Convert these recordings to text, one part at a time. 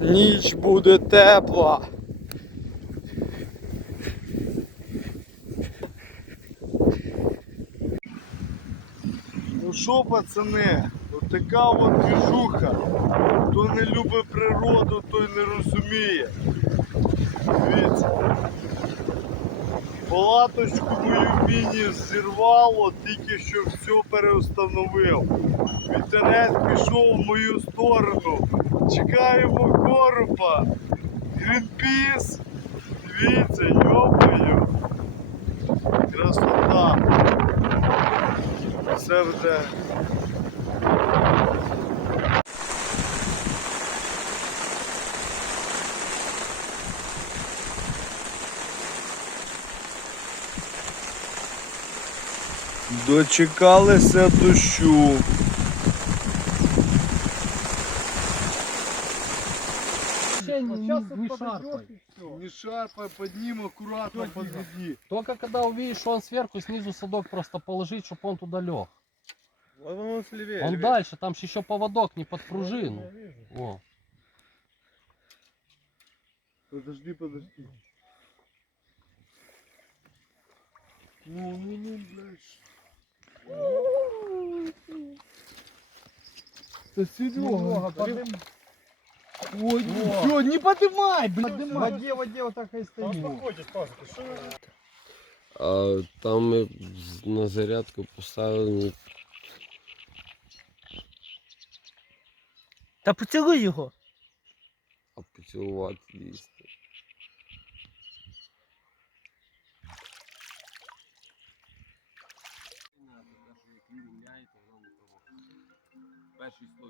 Ніч буде тепла. Ну що, пацани, от така от двіжуха. Хто не любить природу, той не розуміє. Дивіться. Палаточку мою міні зірвало, тільки що все переустановив. Вітерець пішов в мою сторону. Чекаємо коропа. Грінпіс. Дивіться, йопаю. Красота. Все вже. Дочекалися дощу. не шарпай. Не шарпай, подним аккуратно подведи. Только когда увидишь, что он сверху, снизу садок просто положить, чтобы он туда лег. Он левее. Он дальше, там ж еще поводок не под пружину. О. Подожди, подожди. Ну, ну, ну, блядь. Это Серега, подым... Ой, все, не подымай, блядь. В воде, в воде вот так и стоит. А там ми з- на зарядку поставили Та поцілуй його. а поцілувати лізти.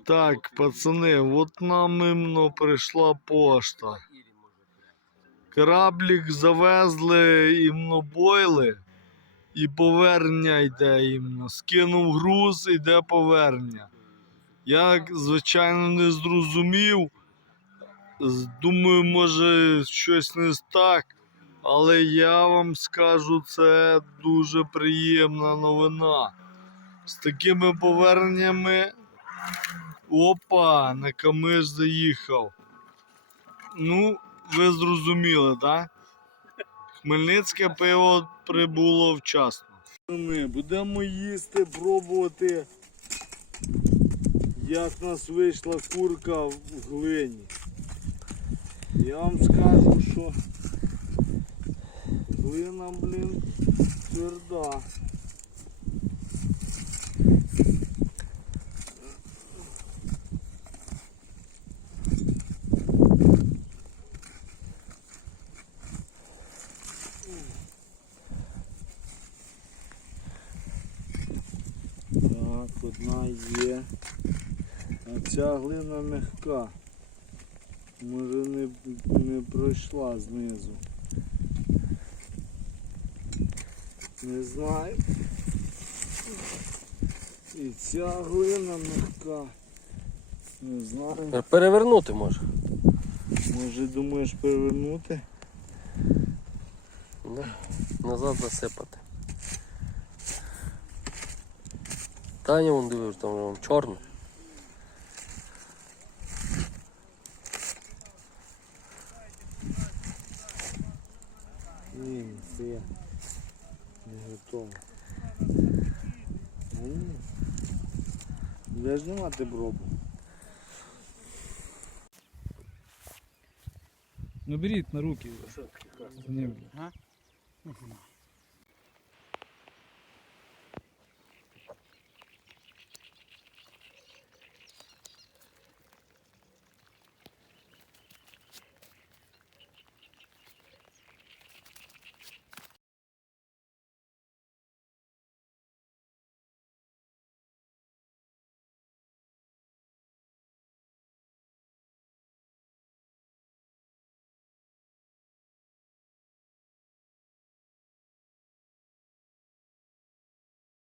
Так, пацани, от нам іменно прийшла пошта. Кораблік завезли іменно бойли і повернення йде іменно. Скинув груз, іде повернення. Я, звичайно, не зрозумів. Думаю, може щось не так. Але я вам скажу, це дуже приємна новина. З такими поверненнями Опа, на камиш заїхав. Ну, ви зрозуміли, так? Хмельницьке пиво прибуло вчасно. Ми будемо їсти, пробувати, як нас вийшла курка в глині. Я вам скажу, що глина, блін, тверда. Так, одна є. А ця глина м'яка. Може не, не пройшла знизу. Не знаю. І ця глина м'яка. Не знаю. Перевернути може. Може думаєш перевернути? Назад засипати. Таня вон дивиш, там вон чорно. Ні, це я не готово. М. Де ж знімати бробу? Ну беріть на руки. Ні, бля.